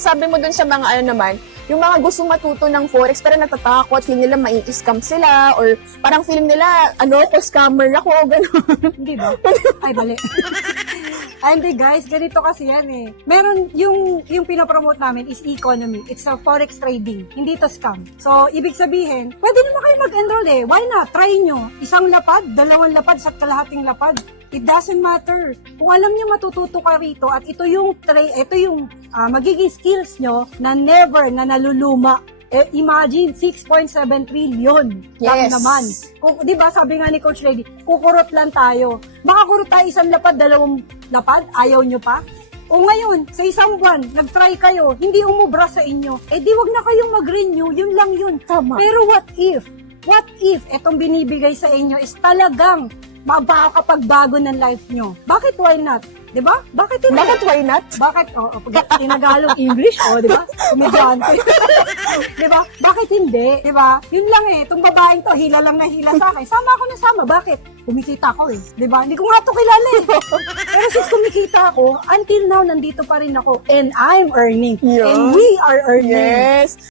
masasabi mo dun sa mga ano naman, yung mga gusto matuto ng Forex pero natatakot, feeling nila mai-scam sila or parang feeling nila, scammer ako, gano'n. Hindi ba? Ay, bali. Ay, hindi guys, ganito kasi yan eh. Meron, yung pinapromote namin is economy. It's a forex trading. Hindi to scam. So, ibig sabihin, pwede naman kayo mag-enroll eh. Why not? Try nyo. Isang lapad, dalawang lapad, sa kalahating lapad. It doesn't matter. Kung alam nyo matututo ka rito at ito yung magiging skills nyo na never na naluluma. Imagine, 6.7 trillion lang Yes. naman. Kung, di ba, sabi nga ni Coach Lady, kukurot lang tayo. Makakurot tayo isang lapad, dalawang lapad, ayaw nyo pa? O ngayon, sa isang buwan, nag-try kayo, hindi umubra sa inyo, di wag na kayong mag-renew, yun lang yun. Tama. Pero what if etong binibigay sa inyo is talagang makakapagbago ng life nyo? Bakit why not? Diba? Bakit hindi? Bakit why not? Bakit? Pag tinagalog English, diba? Komedyante. Diba? Bakit hindi? Diba? Yun lang eh. Itong babaeng to, hila lang na hila sa akin. Sama ako na sama. Bakit? Kumikita ako eh. Diba? Hindi ko nga to kilala eh. Pero since kumikita ako, until now, nandito pa rin ako. And I'm earning. Yeah. And we are earning. Yes.